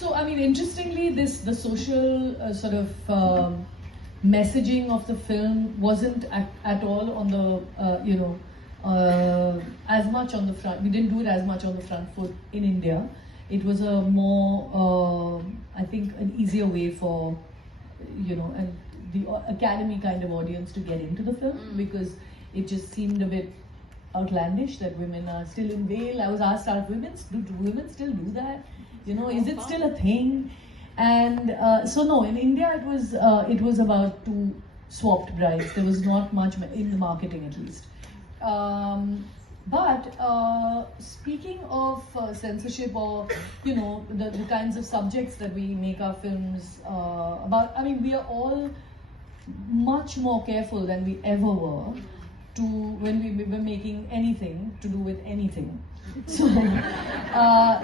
So, I mean, interestingly, the social sort of messaging of the film wasn't at all on the, as much on the front. We didn't do it as much on the front foot in India. It was a more, I think, an easier way for, and the academy kind of audience to get into the film, because it just seemed a bit outlandish that women are still in veil. I was asked, do women still do that? Is it still a thing? And so no, in India it was about two swapped brides. There was not much in the marketing, at least. But speaking of censorship, or the kinds of subjects that we make our films about, I mean, we are all much more careful than we ever were when we were making anything to do with anything. So,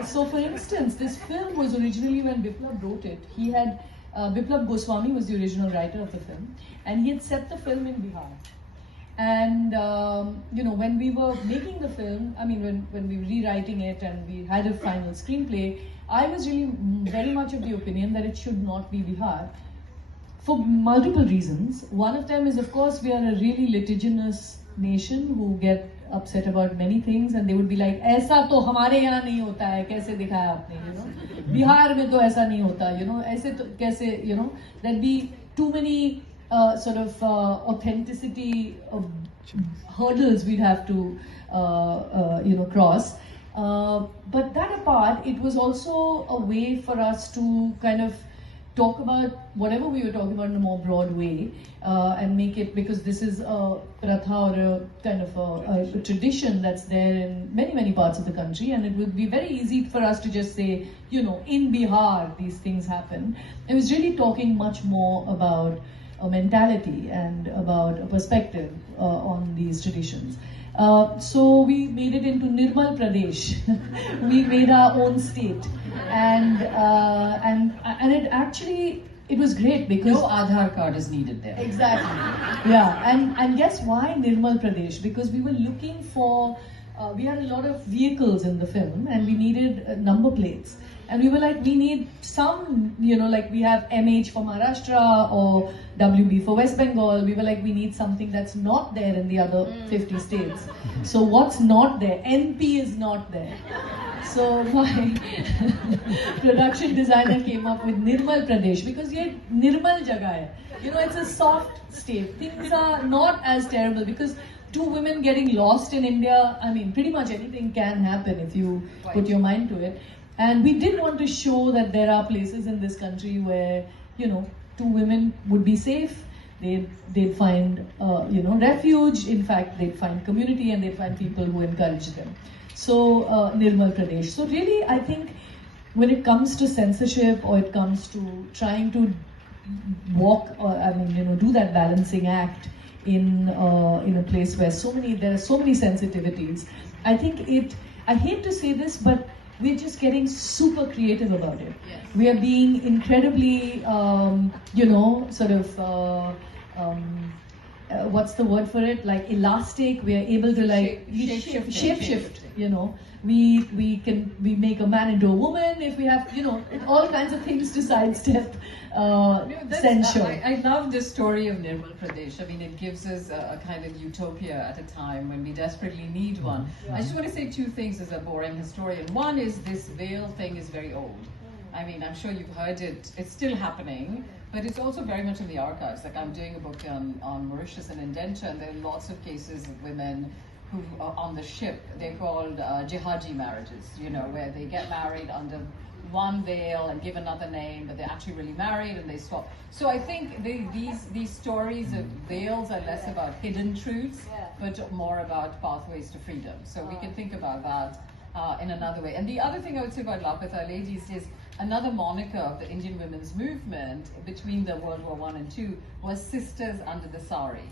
so for instance, this film was originally, when Biplab wrote it, he had, Biplab Goswami was the original writer of the film, and he had set the film in Bihar. And, when we were making the film, I mean, when we were rewriting it and we had a final screenplay, I was really very much of the opinion that it should not be Bihar, for multiple reasons. One of them is, of course, we are a really litigious nation who get upset about many things, and they would be like, "ऐसा तो हमारे यहाँ नहीं होता है, कैसे दिखाया आपने, बिहार में तो ऐसा नहीं होता, ऐसे तो कैसे, there'd be too many sort of authenticity hurdles we'd have to cross. But that apart, it was also a way for us to kind of talk about whatever we were talking about in a more broad way, and make it, because this is a pratha, or a kind of a tradition that's there in many parts of the country, and it would be very easy for us to just say, in Bihar these things happen. It was really talking much more about a mentality and about a perspective on these traditions. So we made it into Nirmal Pradesh. We made our own state, and it actually, it was great because no Aadhaar card is needed there. Exactly. Yeah, and guess why Nirmal Pradesh? Because we were looking for, we had a lot of vehicles in the film, and we needed number plates. And we were like, we need some, like we have MH for Maharashtra or WB for West Bengal. We were like, we need something that's not there in the other 50 states. So what's not there? NP is not there. So my production designer came up with Nirmal Pradesh, because ye Nirmal jagah hai. It's a soft state. Things are not as terrible, because two women getting lost in India, I mean, pretty much anything can happen if you put your mind to it. And we did want to show that there are places in this country where, two women would be safe. They'd find, refuge. In fact, they'd find community, and they'd find people who encourage them. So, Nirmal Pradesh. So really, I think when it comes to censorship, or it comes to trying to walk, do that balancing act in a place where there are so many sensitivities, I think I hate to say this, but we're just getting super creative about it. Yes. We are being incredibly, what's the word for it? Like elastic. We are able to shape-shift. We make a man into a woman if we have, all kinds of things to sidestep censure. I love this story of Nirmal Pradesh. I mean, it gives us a kind of utopia at a time when we desperately need one. Yeah. I just want to say two things as a boring historian. One is, this veil thing is very old. I mean, I'm sure you've heard it. It's still happening, but it's also very much in the archives. Like, I'm doing a book on Mauritius and indenture, and there are lots of cases of women who are on the ship. They're called jihadi marriages, where they get married under one veil and give another name, but they're actually really married, and they swap. So I think these stories of veils are less about hidden truths, but more about pathways to freedom. So we can think about that in another way. And the other thing I would say about Lapita ladies is, another moniker of the Indian women's movement between the World War I and II was Sisters Under the Sari.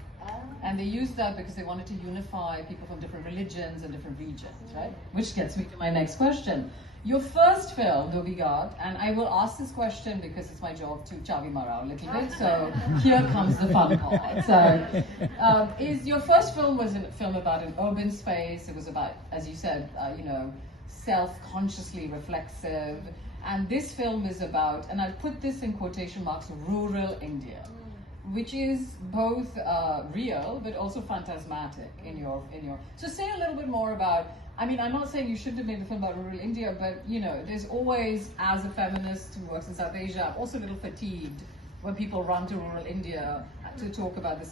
And they used that because they wanted to unify people from different religions and different regions, right? Which gets me to my next question. Your first film, Dobigat, and I will ask this question because it's my job to chavi mara a little bit, so here comes the fun part. So, your first film was a film about an urban space. It was about, as you said, self-consciously reflexive. And this film is about, and I'll put this in quotation marks, rural India, which is both real but also phantasmatic in your. So say a little bit more about. I mean, I'm not saying you shouldn't have made a film about rural India, but you know, there's always, as a feminist who works in South Asia, I'm also a little fatigued when people run to rural India to talk about the